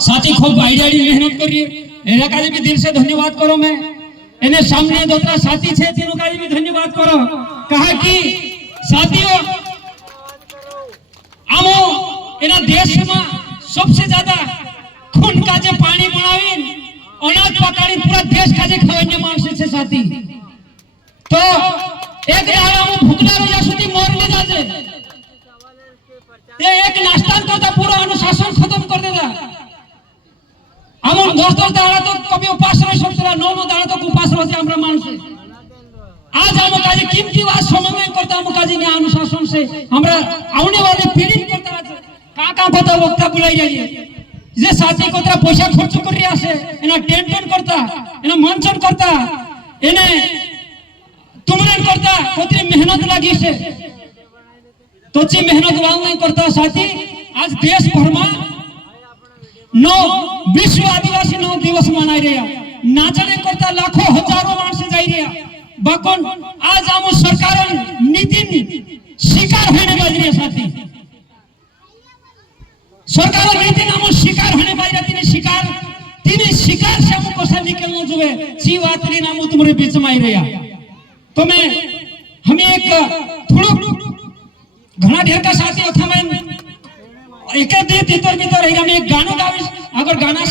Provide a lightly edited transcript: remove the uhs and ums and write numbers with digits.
साथी खूब आइडिया मेहनत करिए एना का भी दिल से धन्यवाद करो। मैं एने सामने दूसरा साथी छे तेनो का भी धन्यवाद करो। कहा कि साथियों आमो एना देश में सबसे ज्यादा खून का जे पानी बनावी अनाज पकाड़ी पूरा देश का जे खवाने मानसे छे साथी। तो एक दाड़ा में भूखना रह सुधी मर ले जाजे ये एक नाश्ता करता पूरा अनुशासन खत्म कर देता। हम 10 दाड़ा तो कभी उपास रह सकता 9 दाड़ा तो उपास रहते हमरा मानसे। आज हम काजे कीमती बात समन्वय करता हम काजे न्याय अनुशासन से हमरा आने वाली पीढ़ी करता का पता वक्ता बुलाई जाइए जे साथी को तरह पैसा खर्च कर रिया से एना टेंशन करता एना मंचन करता एने तुमने करता कोतरी मेहनत लगी से तोची मेहनत वाल नहीं करता साथी। आज देश भर में 9 विश्व आदिवासी 9 दिवस मनाई रहा नाचने करता लाखों हजारों मानस जाई रहा बाकोन आज हम सरकार नीति शिकार होने बाज रही साथी। सरकार नीति हम शिकार होने बाज रही शिकार तीन शिकार से हमको सा निकलना जुए जीवात्री नाम तुम्हारे बीच में आई रहा। तो मैं हमें एक थोड़ा घना ढेर का साथी था मैं एक भीतर एक गाना गावी अगर गाना